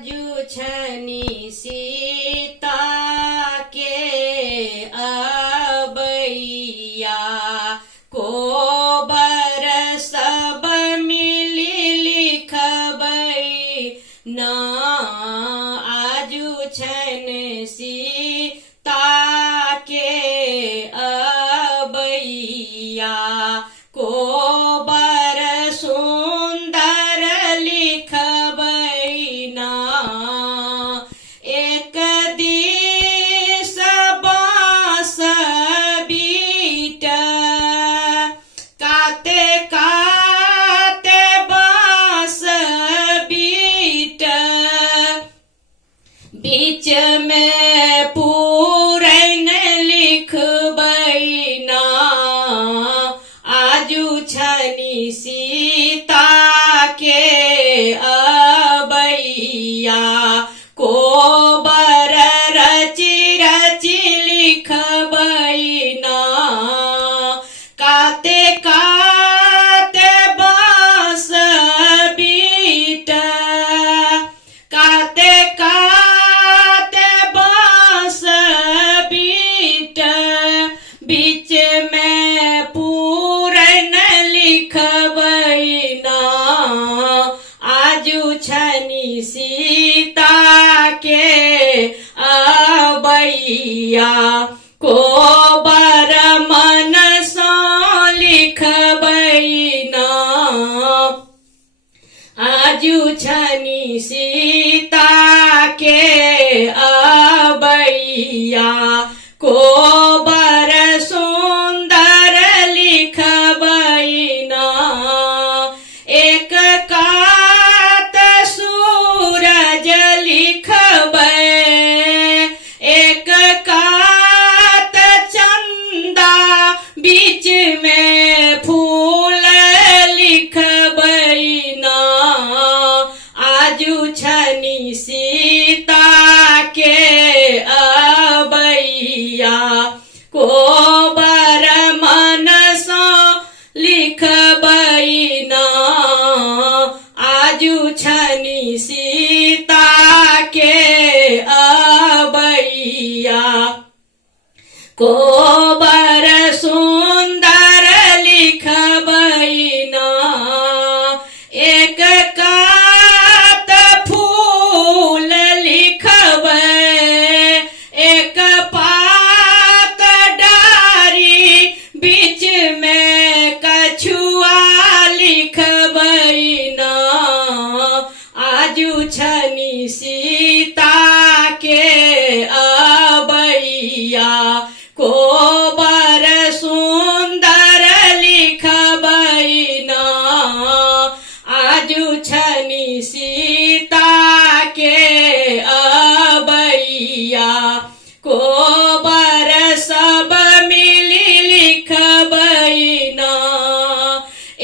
आजू छनी सीता के अबैया को सब मिली लिखबै न आजू छन सीता के अबैया को सुंदर लिखबै न एक दिस बाँस बीट काते काते बाँस बीट बीच में पूरन लिखबै न आजू छनी सीता के अबैया को रची रची लिखबै न काते काते बाँस बीट काते काते बाँस बीट बीच में पूरन लिखबै न आजू छनी सीता के अबैया को मन सँ लिखबै न आजू छनी सीता के अबैया को सुंदर लिखबै न एक कात सूरज लिखबै एक कात चंदा बीच में फूल लिखबै न आजू छनी सीता के अबैया को मन सँ लिखबै न आजू छनी सीता के अबैया को सुंदर लिखबै न एक कात फूल लिखबै एक पात डारी बीच में कछुआ लिखबै न आजू छनी सीता के अबैया को सुंदर लिखबै न आजू छनी सीता के अबैया को सब मिली लिखबै न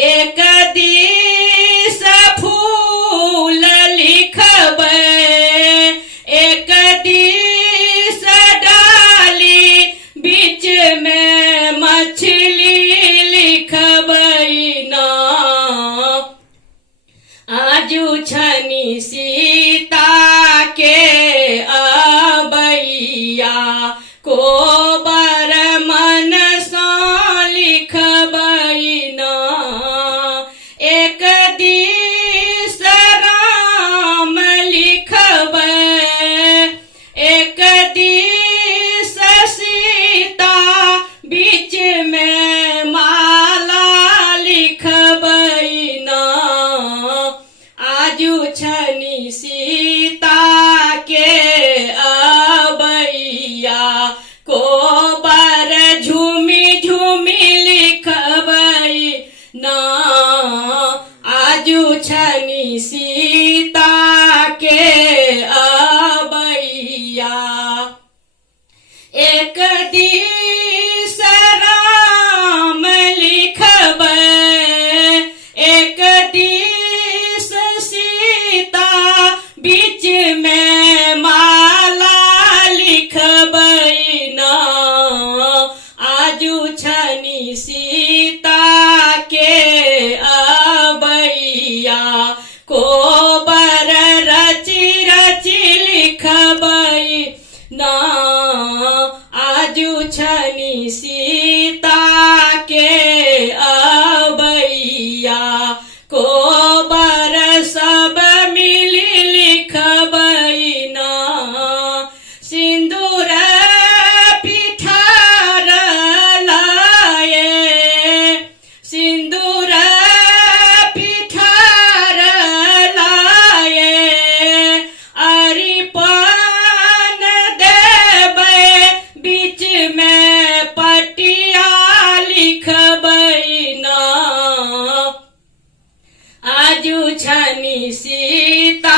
एक दिस फूल लिखबै एक दिस डाली बीच में मछली लिखबै न आजू छनी सीता के अबैया को मन सँ लिखबै न एक दिस राम लिखबै एक दिस सीता बीच में माला लिखबै न आजू छनी सीता के अबैया को झूमी झूमी लिखबै न आजू छनी सीता के अबैया एक दिस राम लिखबै एक दिस सीता बीच में माला लिखबै न आजू छनी सीता के अबैया को रची रची रानी सीता